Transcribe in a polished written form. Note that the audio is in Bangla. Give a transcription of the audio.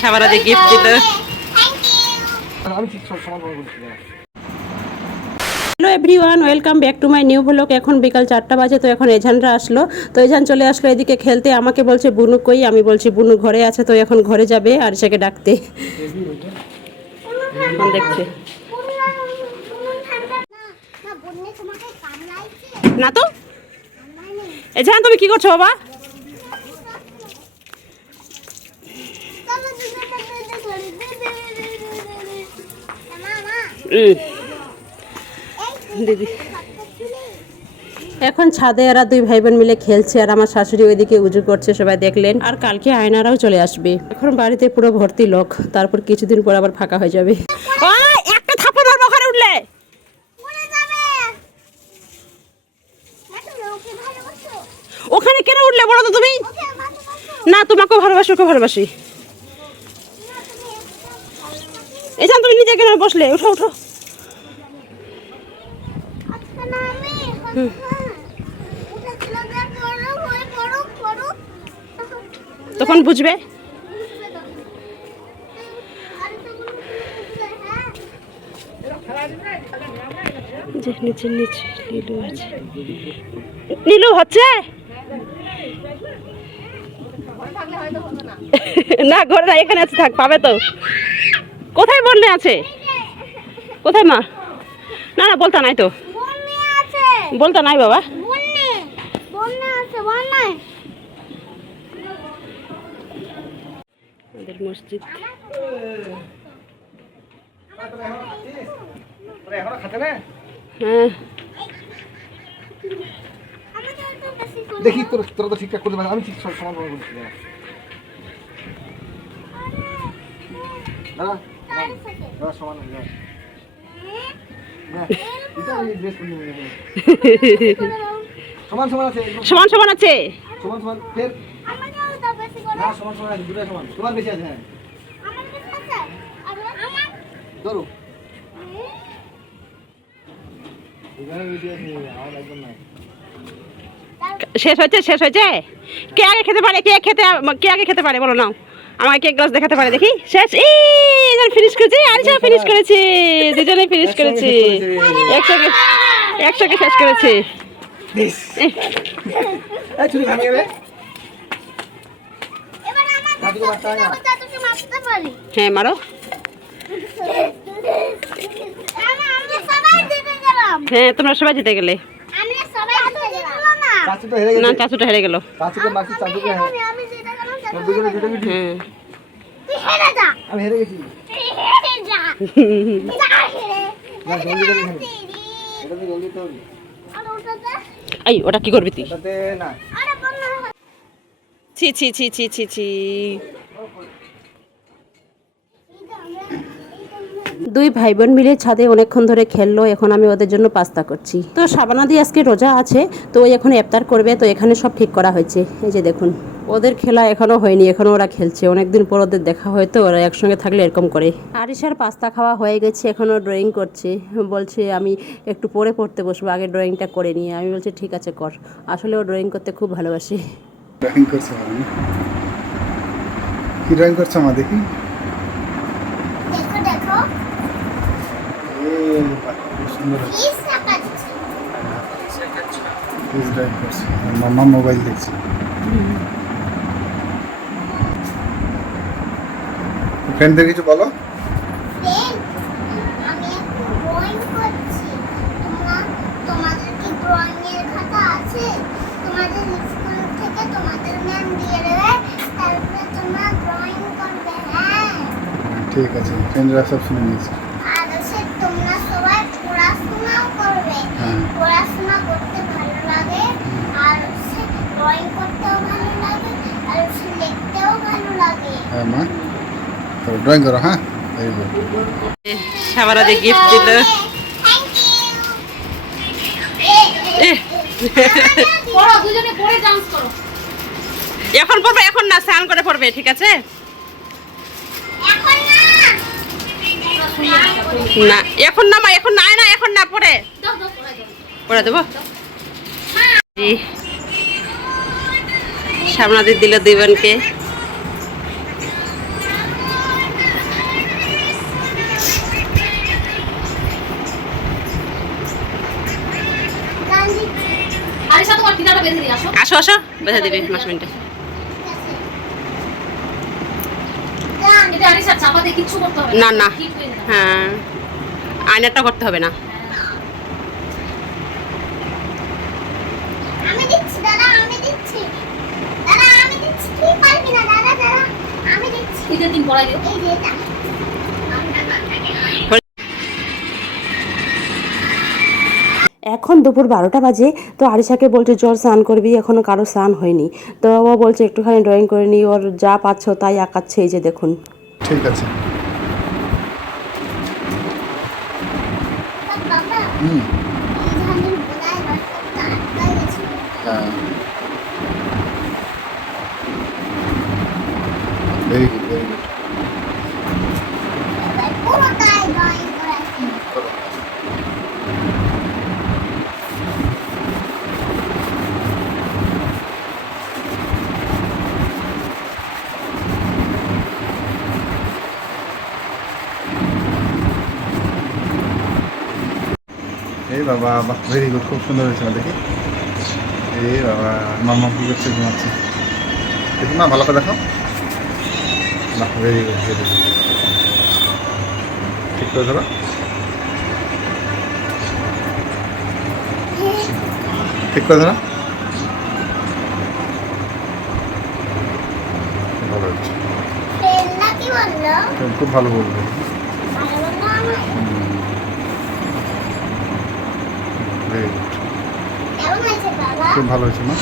সাবারাদি গিফট দিল। Hello everyone, welcome back to my new blog. এখন বিকাল 4টা বাজে। তো এখন এজানরা আসলো, তো এজান চলে আসলো এদিকে খেলতে। আমাকে বলছে বুনু কই, আমি বলছি বুনু ঘরে আছে। তো এখন ঘরে যাবে আর সেকে ডাকতে দেখছে না। তো এজান তুমি কি করছো বাবা? দিদি এখন ছাদে এরা দুই ভাই বোন মিলে খেলছে আর আমার শাশুড়ি ওইদিকে উজু করছে, সবাই দেখলেন। আর কালকে আয়নারাও চলে আসবে। এখন বাড়িতে পুরো ভর্তি লোক, তারপর কিছুদিন পর আবার ফাঁকা হয়ে যাবে। একটা থাপ্পড় মারবো ওখানে উঠলে। ওখানে কেন উঠলে বলো তো তুমি? না, তোমাকেও ভালোবাসি, ওকে ভালোবাসি। এই তুমি নিজে কেন বসলে? উঠো উঠো। তখন বুঝবে। নিচে নিচে নীলু আছে। নীলু হচ্ছে না, ঘরে না, এখানে আছে, থাক, পাবে তো। কোথায় বললে আছে? কোথায় মা? না না, বলতা নাই তো, বলতা নাই বাবা। আমাদের মসজিদ। হ্যাঁ দেখি তোরা তো ঠিকঠাক করতে পারছিস, আমি ঠিক সমান বলছি। দাদা দাদা সমান সমান সমান আছে, সমান সমান আছে, সমান সমান ফের না, সমান সমান আছে, দুটো সমান, তোমার বেশি আছে। হ্যাঁ ধরো এখানে বেশি আছে, আমার একদম নাই। শেষ হয়েছে, শেষ হয়েছে। কে আগে খেতে পারে? কে আগে খেতে পারে বলো নাও। আমাকে কে গ্লাস দেখাতে পারে দেখি। শেষ। এই ফিনিশ করেছি, আরিশা ফিনিশ করেছি, দুজনে ফিনিশ করেছি, একসাথে শেষ করেছি। হ্যাঁ মারো। হ্যাঁ তোমরা সবাই জিতে গেলে। না, চাচুটা হেরে গেল। আমি হেরে গেছি। এই ওটা কি করবি তুই? না ছি ছি ছি ছি ছি ছি। দুই ভাই বোন মিলে ছাদে অনেকক্ষণ ধরে খেললো। এখন আমি ওদের জন্য পাস্তা করছি। তো শাবানাদি আজকে রোজা আছে, তো ওই এখন ইফতার করবে। তো এখানে সব ঠিক করা হয়েছে। এই যে দেখুন, ওদের খেলা এখনো হয়নি, এখনো ওরা খেলছে। অনেকদিন পর ওদের দেখা হয়, তো ওরা একসঙ্গে থাকলে এরকম করে। আরিশার পাস্তা খাওয়া হয়ে গেছে, এখনো ড্রয়িং করছে। বলছে আমি একটু পরে পড়তে বসবো, আগে ড্রয়িংটা করে নিয়ে। আমি বলছি ঠিক আছে কর। আসলে ও ড্রয়িং করতে খুব ভালোবাসে। ড্রয়িং করছে মানে কি ড্রয়িং করছে মা? দেখি দেখো মাম্মা মোবাইল দেখছে। ফ্রেন্ডদের কিছু বলো। ঠিক আছে, ফ্রেন্ডরা সব শুনে নিয়েছে। পড়াশোনা করতে ভালো লাগে, আর ড্রয়িং করতেও ভালো লাগে, আর লিখতেও ভালো লাগে। হ্যাঁ মা, তো ড্রয়িং করো। হ্যাঁ ভেরি গুড। সাবারাদি গিফট দিল। দুজনে পড়ে ডান্স করো। এখন পড়বে, এখন না, স্নান করে পড়বে, ঠিক আছে? এখন না, না এখন না মা, এখন না, না এখন না, পড়ে পড়ে দেবো। শাবানাদি দিল দুই বোনকে। আসো আসো বেঁধে দিবে মাসমিনটা। এটা আরিসা চাপা দিয়ে কিচ্ছু করতে হবে না না ঠিক হয়ে যাবে। হ্যাঁ আয়নাটা করতে হবে না। আমি দিচ্ছি দাদা, আমি দিচ্ছি দাদা, আমি দিচ্ছি। তুই পারবি না দাদা, দাদা আমি দিচ্ছি। ঈদের দিন পড়াই দিও। এই যে এটা এখন দুপুর 12টা বাজে। তো আরিশাকে বলছে জল স্নান করবি, এখনো কারো স্নান হয়নি। তো ও বলছে একটুখানি ড্রয়িং করে নি, ওর যা পাচ্ছ তাই আঁকাচ্ছে, এই যে দেখুন। ঠিক আছে। বাবা, হুম। এই ধানের গোড়ায় রসটা আটকায় গেছে। হ্যাঁ, ভেরি গুড ভেরি গুড। এবার পুরোটাই ড্রয়িং করাচ্ছি। এই বাবা, বাহ ভেরি গুড, খুব সুন্দর হয়েছে না দেখি। এই বাবা, মাম্মা কি করছে? ঘুমাচ্ছে। দেখি মা, ভালো করে দেখাও। বাহ ভেরি গুড ভেরি গুড। ঠিক করে ধরো। ঠিক করে ধরো। ভালো হচ্ছে, পেনটা কি বললো? খুব ভালো বলবে। ভালো বললো আমায়? ভেরি গুড, কেমন হয়েছে বাবা? খুব ভালো হয়েছে মা।